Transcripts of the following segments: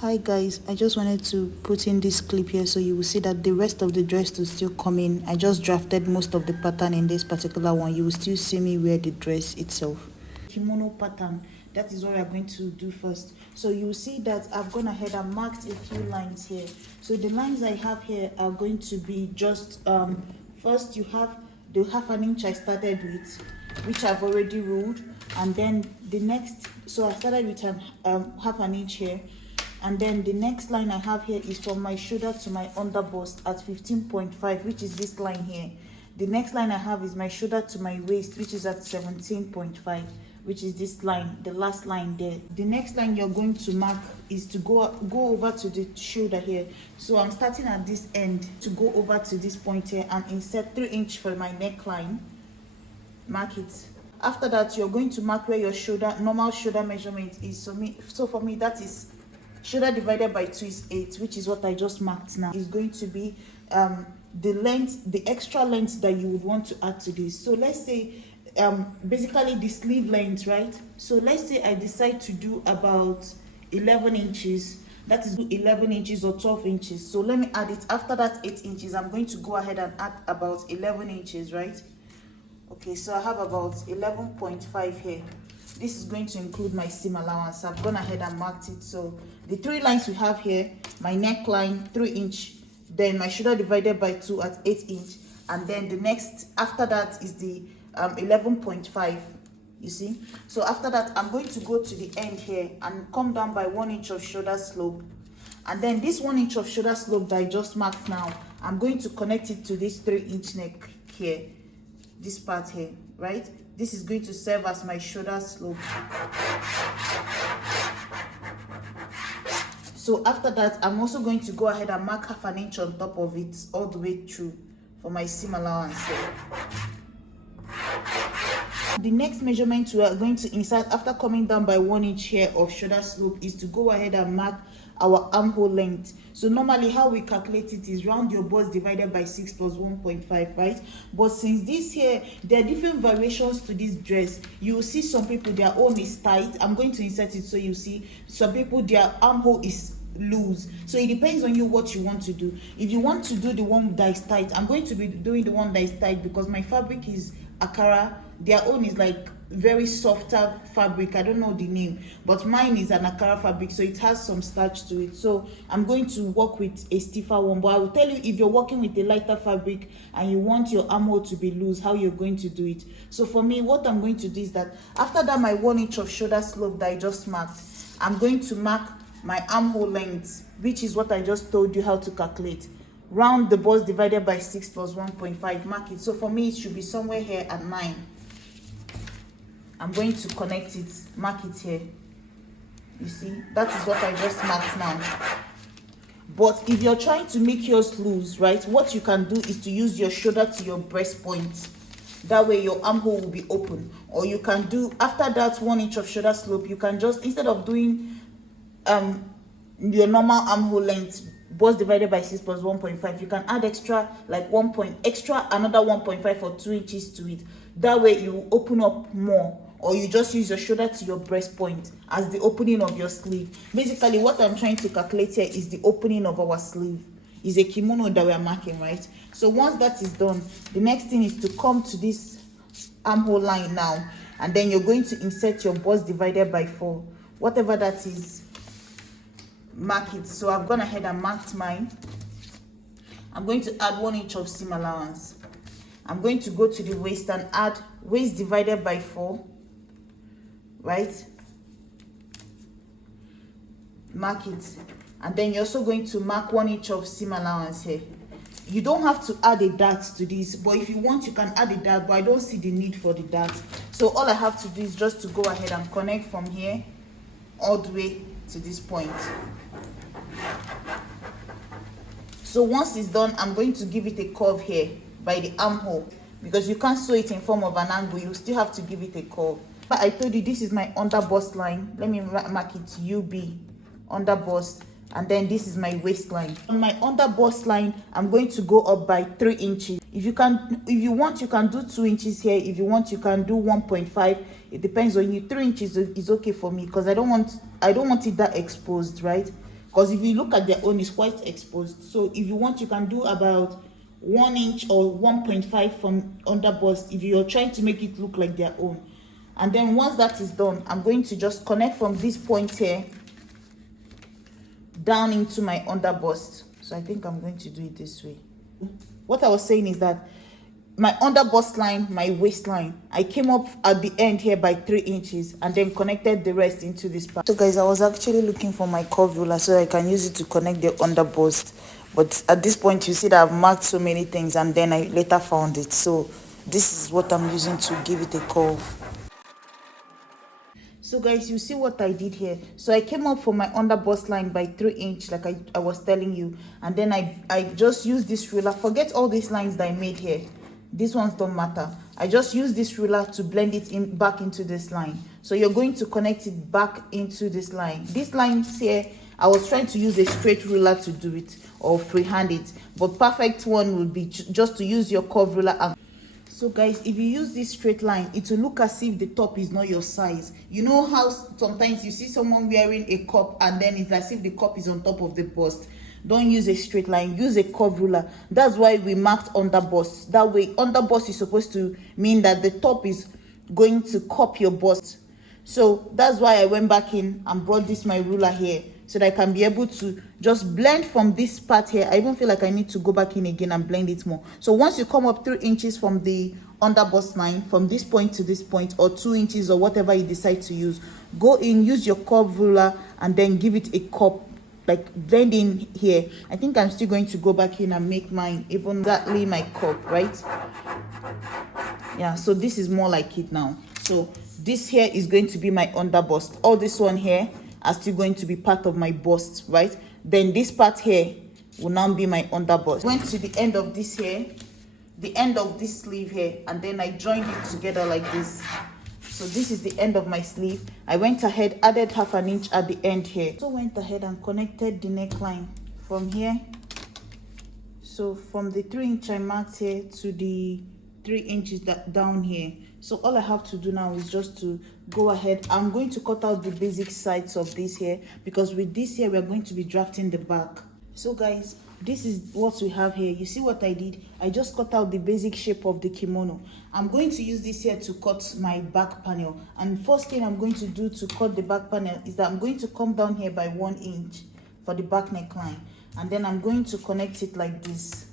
Hi guys, I just wanted to put in this clip here so you will see that the rest of the dress will still come in. I just drafted most of the pattern in this particular one. You will still see me wear the dress itself. Kimono pattern, that is what we are going to do first. So you will see that I've gone ahead and marked a few lines here. So the lines I have here are going to be just first you have the half an inch I started with, which I've already ruled, and then the next, so I started with half an inch here. And then the next line I have here is from my shoulder to my under bust at 15.5, which is this line here. The next line I have is my shoulder to my waist, which is at 17.5, which is this line, the last line there. The next line you're going to mark is to go over to the shoulder here. So I'm starting at this end to go over to this point here and insert 3 inch for my neckline. Mark it. After that, you're going to mark where your shoulder, normal shoulder measurement is. So for me, that is shoulder divided by 2 is 8, which is what I just marked now. Is going to be the length, the extra length that you would want to add to this. So let's say basically the sleeve length, right? So let's say I decide to do about 11 inches. That is 11 inches or 12 inches. So let me add it. After that 8 inches, I'm going to go ahead and add about 11 inches, right? Okay, so I have about 11.5 here. This is going to include my seam allowance. I've gone ahead and marked it. So the 3 lines we have here, my neckline 3 inch, then my shoulder divided by 2 at 8 inch, and then the next after that is the 11.5. you see. So after that, I'm going to go to the end here and come down by 1 inch of shoulder slope, and then this 1 inch of shoulder slope that I just marked now, I'm going to connect it to this 3 inch neck here, this part here, right? This is going to serve as my shoulder slope. So after that, I'm also going to go ahead and mark half an inch on top of it all the way through for my seam allowance here. The next measurement we are going to insert after coming down by 1 inch here of shoulder slope is to go ahead and mark our armhole length. So normally how we calculate it is round your bust divided by 6 plus 1.5, right? But since this here, there are different variations to this dress. You will see some people, their own is tight. I'm going to insert it so you see some people, their armhole is loose. So it depends on you what you want to do. If you want to do the one that is tight, I'm going to be doing the one that is tight because my fabric is Akara. Their own is like very softer fabric. I don't know the name, but mine is an Akara fabric, so it has some starch to it. So I'm going to work with a stiffer one, but I will tell you if you're working with a lighter fabric and you want your armhole to be loose, how you're going to do it. So for me, what I'm going to do is that after that, my 1 inch of shoulder slope that I just marked, I'm going to mark my armhole length, which is what I just told you how to calculate. Round the bust divided by 6 plus 1.5, mark it. So for me, it should be somewhere here at 9. I'm going to connect it, mark it here. You see, that is what I just marked now. But if you're trying to make yours loose, right, what you can do is to use your shoulder to your breast point. That way your armhole will be open. Or you can do, after that 1 inch of shoulder slope, you can just, instead of doing your normal armhole length, bust divided by 6 plus 1.5, you can add extra, like another 1.5 or 2 inches to it. That way you will open up more. Or you just use your shoulder to your breast point as the opening of your sleeve. Basically, what I'm trying to calculate here is the opening of our sleeve. It's a kimono that we are marking, right? So once that is done, the next thing is to come to this armhole line now, and then you're going to insert your bust divided by 4, whatever that is. Mark it. So I've gone ahead and marked mine. I'm going to add 1 inch of seam allowance. I'm going to go to the waist and add waist divided by 4, right? Mark it. And then you're also going to mark 1 inch of seam allowance here. You don't have to add a dart to this, but if you want, you can add a dart, but I don't see the need for the dart. So all I have to do is just to go ahead and connect from here all the way to this point. So once it's done, I'm going to give it a curve here by the armhole, because you can't sew it in form of an angle. You still have to give it a curve. But I told you this is my under bust line. Let me mark it UB, under bust, and then this is my waistline. On my under bust line, I'm going to go up by 3 inches. If you want, you can do 2 inches here. If you want, you can do 1.5. It depends on you. 3 inches is okay for me because I don't want it that exposed, right? because if you look at their own, it's quite exposed. So if you want, you can do about 1 inch or 1.5 from under bust if you're trying to make it look like their own. And then once that is done, I'm going to just connect from this point here down into my under bust. So I think I'm going to do it this way. What I was saying is that my under bust line, my waistline, I came up at the end here by 3 inches and then connected the rest into this part. So guys, I was actually looking for my curve ruler so I can use it to connect the under bust, but at this point you see that I've marked so many things and then I later found it. So this is what I'm using to give it a curve. So guys, you see what I did here. So I came up for my under bust line by 3 inch like I was telling you, and then I just used this ruler. Forget all these lines that I made here, these ones don't matter. I just use this ruler to blend it in back into this line. So you're going to connect it back into this line. These lines here, I was trying to use a straight ruler to do it or freehand it, but perfect one would be just to use your curve ruler. And so guys, if you use this straight line, it will look as if the top is not your size. You know how sometimes you see someone wearing a cup and then it's as if the cup is on top of the bust. Don't use a straight line, use a curve ruler. That's why we marked under bust. That way, under bust is supposed to mean that the top is going to cup your bust. So that's why I went back in and brought this my ruler here so that I can be able to just blend from this part here. I even feel like I need to go back in again and blend it more. So once you come up 3 inches from the under bust line, from this point to this point, or 2 inches or whatever you decide to use, go in, use your curve ruler and then give it a cup. Like blend in here. I think I'm still going to go back in and make mine even exactly my cup, right? Yeah, so this is more like it now. So this here is going to be my under bust. All this one here are still going to be part of my bust, right? Then this part here will now be my under bust. Went to the end of this here, the end of this sleeve here, and then I joined it together like this. So this is the end of my sleeve. I went ahead, added 1/2 inch at the end here. So went ahead and connected the neckline from here. So from the 3 inch I marked here to the 3 inches down here. So all I have to do now is just to go ahead. I'm going to cut out the basic sides of this here because with this here, we're going to be drafting the back. So guys, this is what we have here. You see what I did? I just cut out the basic shape of the kimono. I'm going to use this here to cut my back panel. And first thing I'm going to do to cut the back panel is that I'm going to come down here by 1 inch for the back neckline. And then I'm going to connect it like this.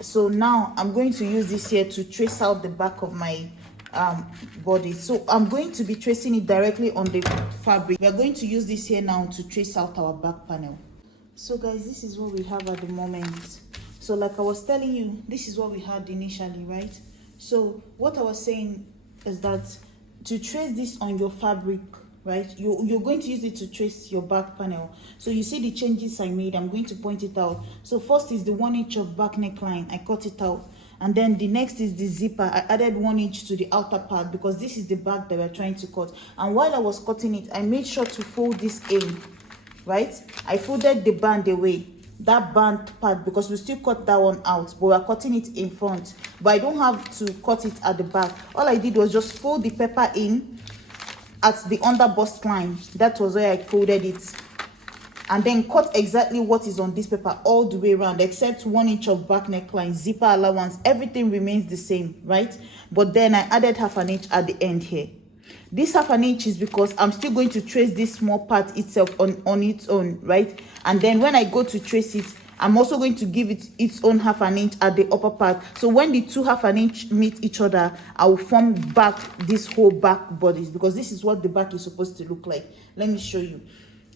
So now I'm going to use this here to trace out the back of my body. So I'm going to be tracing it directly on the fabric. We're going to use this here now to trace out our back panel. So guys, this is what we have at the moment. So like I was telling you, this is what we had initially, right? So what I was saying is that to trace this on your fabric, right, you're going to use it to trace your back panel. So you see the changes I made. I'm going to point it out. So first is the 1 inch of back neckline. I cut it out. And then the next is the zipper. I added 1 inch to the outer part because this is the back that we're trying to cut. And while I was cutting it, I made sure to fold this in, right? I folded the band away, that band part, because we still cut that one out, but we're cutting it in front. But I don't have to cut it at the back. All I did was just fold the pepper in at the under bust line. That was where I folded it. And then cut exactly what is on this paper all the way around, except 1 inch of back neckline, zipper allowance, everything remains the same, right? But then I added 1/2 inch at the end here. This 1/2 inch is because I'm still going to trace this small part itself on its own, right? And then when I go to trace it, I'm also going to give it its own 1/2 inch at the upper part. So when the two 1/2 inch meet each other, I will form back this whole back bodies, because this is what the back is supposed to look like. Let me show you.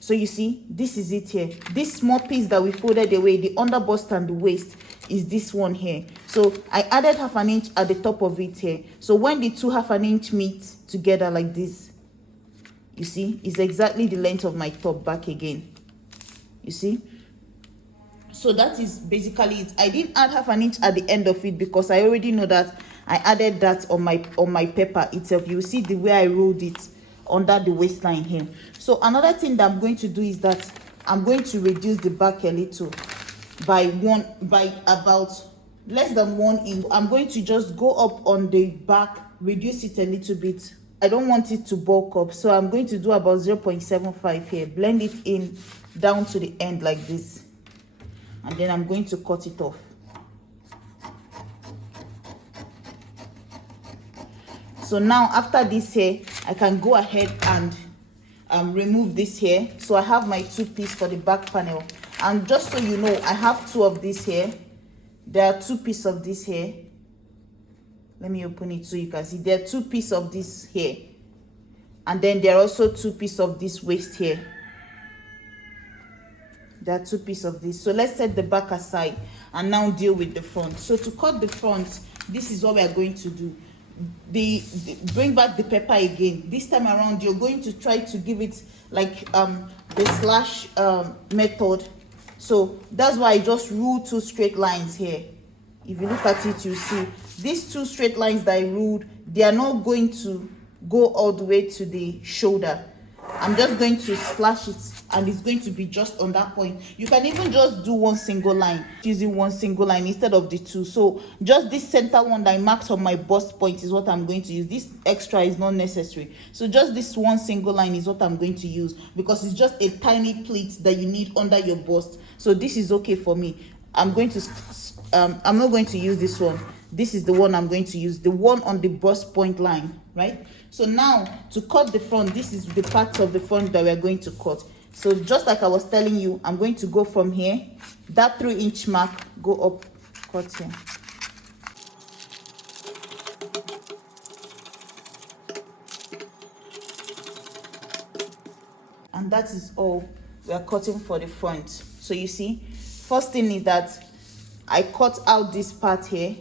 So you see, this is it here. This small piece that we folded away, the under bust and the waist, is this one here. So I added 1/2 inch at the top of it here. So when the two 1/2 inch meet together like this, you see, it's exactly the length of my top back again. You see? So that is basically it. I didn't add 1/2 inch at the end of it because I already know that I added that on my paper itself. You will see the way I rolled it under the waistline here. So another thing that I'm going to do is that I'm going to reduce the back a little by about less than 1 inch. I'm going to just go up on the back, reduce it a little bit. I don't want it to bulk up, so I'm going to do about 0.75 here, blend it in down to the end like this, and then I'm going to cut it off. So now after this here, I can go ahead and remove this here. So I have my 2 pieces for the back panel, and just so you know, I have 2 of this here. There are 2 pieces of this here. Let me open it so you can see. There are 2 pieces of this here, and then there are also 2 pieces of this waist here. There are 2 pieces of this. So let's set the back aside and now deal with the front. So to cut the front, this is what we are going to do. Bring back the pepper again. This time around, you're going to try to give it like the slash method. So that's why I just ruled 2 straight lines here. If you look at it, you see these 2 straight lines that I ruled, they are not going to go all the way to the shoulder. I'm just going to slash it, and it's going to be just on that point. You can even just do 1 single line, using 1 single line instead of the 2. So just this center one that I marked on my bust point is what I'm going to use. This extra is not necessary. So just this 1 single line is what I'm going to use, because it's just a tiny pleat that you need under your bust. So this is okay for me. I'm going to I'm not going to use this one. This is the one I'm going to use, the one on the bust point line, right? So now to cut the front, this is the parts of the front that we're going to cut. So just like I was telling you, I'm going to go from here, that 3-inch mark, go up, cut here. And that is all we are cutting for the front. So you see, first thing is that I cut out this part here.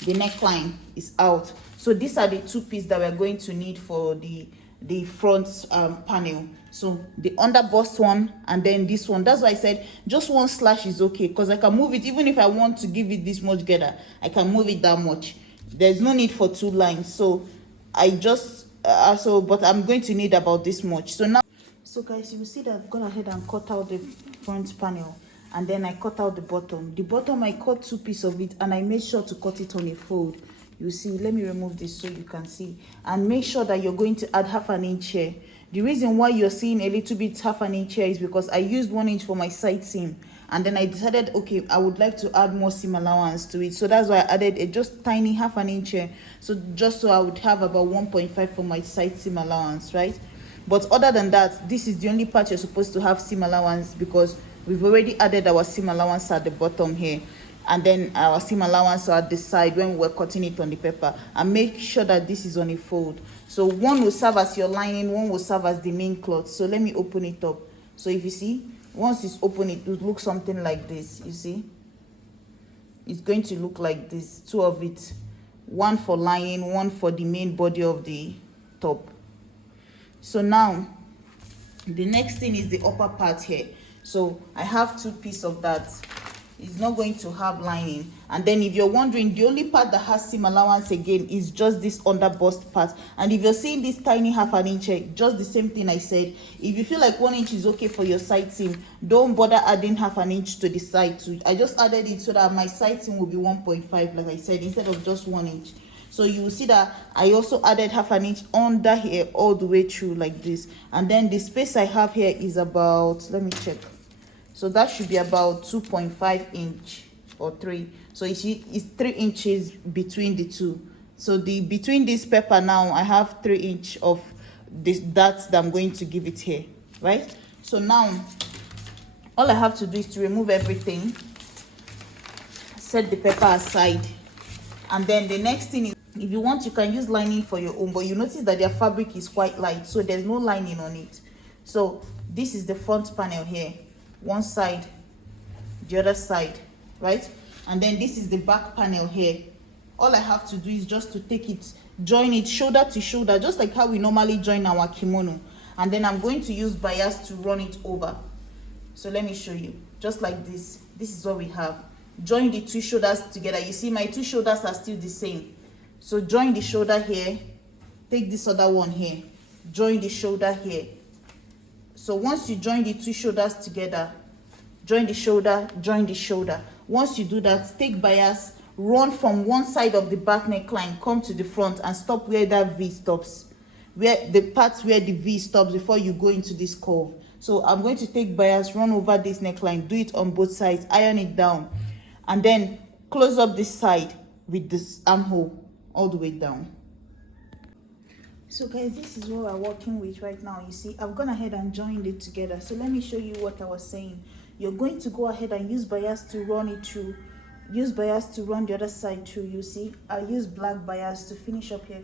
The neckline is out. So these are the 2 pieces that we're going to need for the front panel. So the under bust one, and then this one. That's why I said just 1 slash is okay, because I can move it. Even if I want to give it this much gather, I can move it that much. There's no need for 2 lines. So I just but I'm going to need about this much. So now, so guys, you will see that I've gone ahead and cut out the front panel, and then I cut out the bottom. The bottom, I cut 2 pieces of it, and I made sure to cut it on a fold. You see, let me remove this so you can see, and make sure that you're going to add 1/2 inch here. The reason why you're seeing a little bit 1/2 inch here is because I used 1 inch for my side seam, and then I decided, okay, I would like to add more seam allowance to it. So that's why I added a just tiny 1/2 inch here. So just so I would have about 1.5 for my side seam allowance, right? But other than that, this is the only part you're supposed to have seam allowance, because we've already added our seam allowance at the bottom here, and then our seam allowance at the side when we're cutting it on the paper. And make sure that this is on a fold. So one will serve as your lining, one will serve as the main cloth. So let me open it up. So if you see, once it's open, it will look something like this. You see, it's going to look like this, 2 of it, 1 for lining, 1 for the main body of the top. So now the next thing is the upper part here. So I have 2 pieces of that. It's not going to have lining. And then if you're wondering, the only part that has seam allowance again is just this under bust part. And if you're seeing this tiny 1/2 inch here, just the same thing I said. If you feel like 1 inch is okay for your side seam, don't bother adding 1/2 inch to the side too. I just added it so that my side seam will be 1.5, like I said, instead of just 1 inch. So you will see that I also added 1/2 inch under here all the way through like this. And then the space I have here is about, let me check. So that should be about 2.5 inch or 3. So you see, it's 3 inches between the 2. So between this pepper now, I have 3 inch of this that I'm going to give it here, right? So now all I have to do is to remove everything, set the pepper aside, and then the next thing is, if you want, you can use lining for your own, but you notice that their fabric is quite light, so there's no lining on it. So this is the front panel here, one side, the other side, right? And then this is the back panel here. All I have to do is just to take it, join it shoulder to shoulder, just like how we normally join our kimono. And then I'm going to use bias to run it over. So let me show you, just like this. This is what we have. Join the 2 shoulders together. You see my 2 shoulders are still the same. So join the shoulder here, take this other one here, join the shoulder here. So once you join the 2 shoulders together, join the shoulder, join the shoulder. Once you do that, take bias, run from one side of the back neckline, come to the front and stop where that V stops, where the parts where the V stops before you go into this curve. So I'm going to take bias, run over this neckline, do it on both sides, iron it down, and then close up this side with this armhole all the way down. So guys, this is what we're working with right now. You see, I've gone ahead and joined it together. So let me show you what I was saying. You're going to go ahead and use bias to run it through. Use bias to run the other side through. You see, I use black bias to finish up here,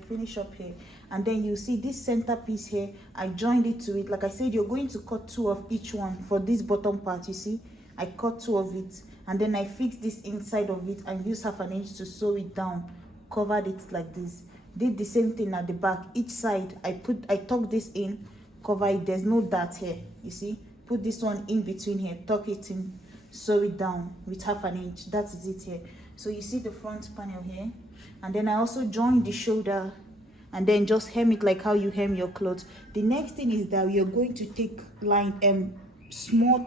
and then you see this center piece here, I joined it to it. Like I said, you're going to cut 2 of each one for this bottom part. You see, I cut 2 of it, and then I fixed this inside of it and used 1/2 inch to sew it down, covered it like this. Did the same thing at the back. Each side I tuck this in, cover it. There's no dart here. You see, put this one in between here, tuck it in, sew it down with 1/2 inch. That is it here. So you see the front panel here, and then I also joined the shoulder, and then just hem it like how you hem your clothes. The next thing is that you're going to take line small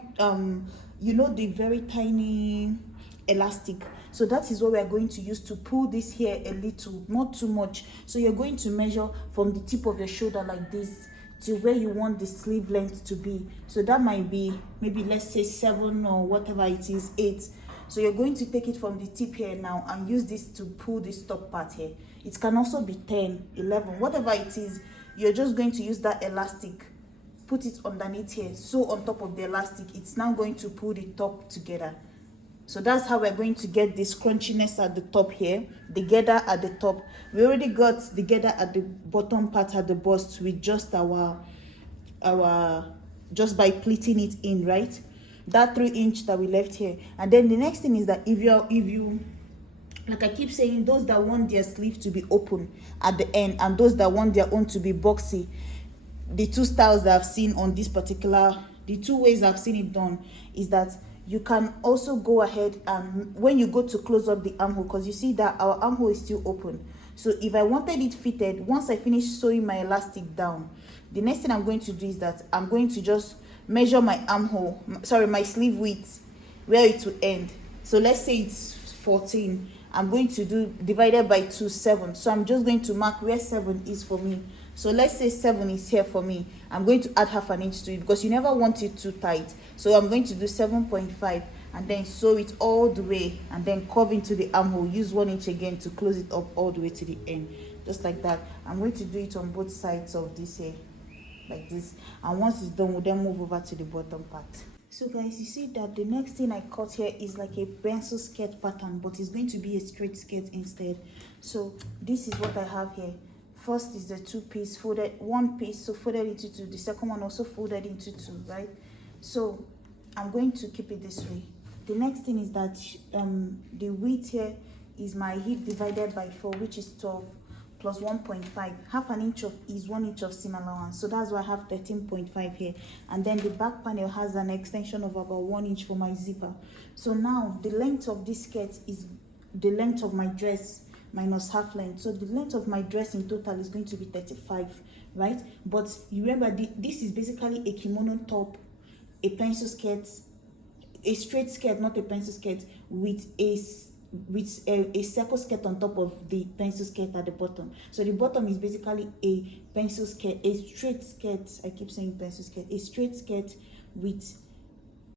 you know, the very tiny elastic. So that is what we are going to use to pull this here a little, not too much. So you're going to measure from the tip of your shoulder like this to where you want the sleeve length to be. So that might be maybe, let's say 7 or whatever it is, 8. So you're going to take it from the tip here now and use this to pull this top part here. It can also be 10, 11, whatever it is. You're just going to use that elastic, put it underneath here, sew on top of the elastic. It's now going to pull the top together. So that's how we're going to get this crunchiness at the top here, the gather at the top. We already got the gather at the bottom part at the bust with just just by pleating it in, right? That 3 inch that we left here. And then the next thing is that if you like I keep saying, those that want their sleeve to be open at the end and those that want their own to be boxy, the 2 styles that I've seen on this particular, the 2 ways I've seen it done is that you can also go ahead and when you go to close up the armhole, because you see that our armhole is still open. So if I wanted it fitted, once I finish sewing my elastic down, the next thing I'm going to do is that I'm going to just measure my armhole, sorry, my sleeve width, where it will end. So let's say it's 14. I'm going to do divided by 2, 7. So I'm just going to mark where 7 is for me. So let's say 7 is here for me. I'm going to add 1/2 inch to it because you never want it too tight. So I'm going to do 7.5 and then sew it all the way and then curve into the armhole. Use 1 inch again to close it up all the way to the end, just like that. I'm going to do it on both sides of this here, like this. And once it's done, we'll then move over to the bottom part. So guys, you see that the next thing I cut here is like a pencil skirt pattern, but it's going to be a straight skirt instead. So this is what I have here. First is the 2-piece folded, 1 piece, so folded into 2. The second one also folded into 2, right? So I'm going to keep it this way. The next thing is that the width here is my hip divided by 4, which is 12 plus 1.5. 1/2 inch is 1 inch of seam allowance, so that's why I have 13.5 here. And then the back panel has an extension of about 1 inch for my zipper. So now the length of this skirt is the length of my dress minus half length. So the length of my dress in total is going to be 35, right? But you remember this is basically a kimono top, a pencil skirt, a straight skirt, not a pencil skirt, with a circle skirt on top of the pencil skirt at the bottom. So the bottom is basically a pencil skirt, a straight skirt. I keep saying pencil skirt, a straight skirt with